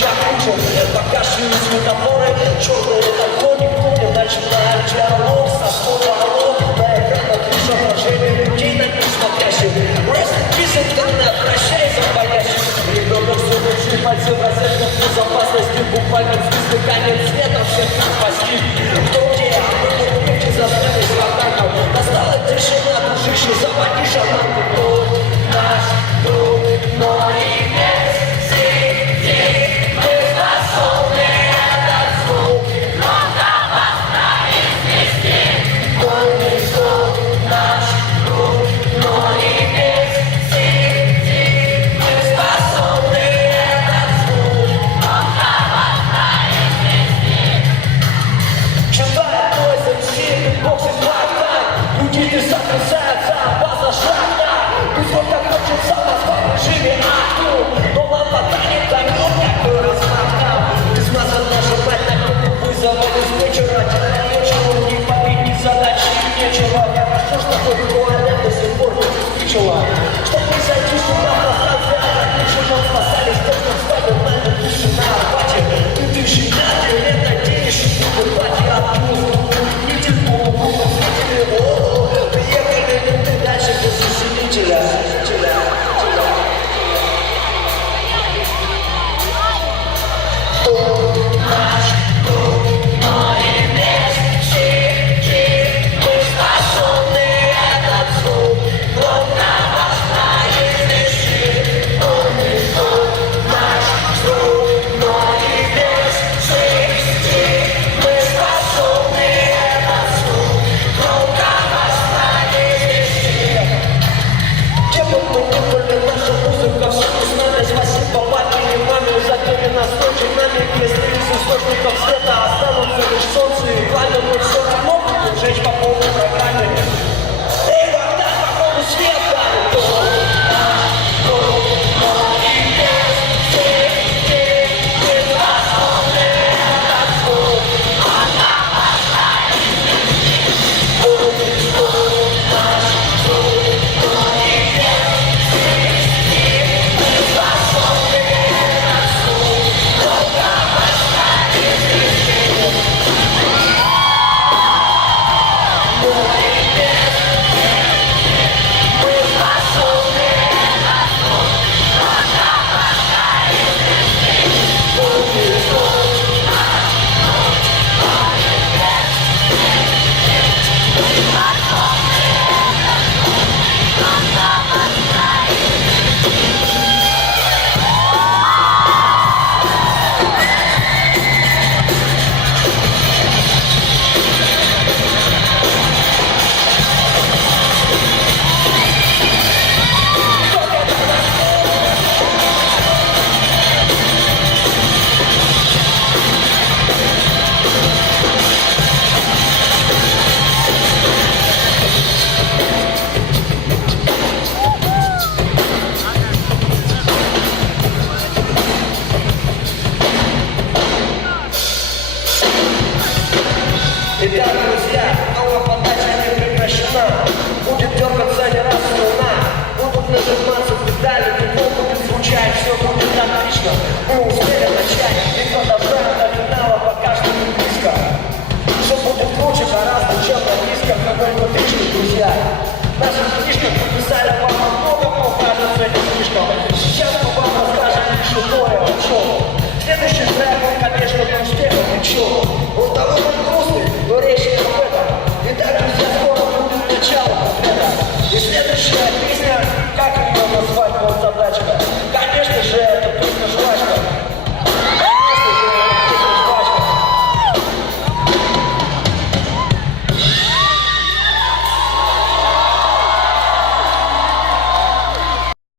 shot.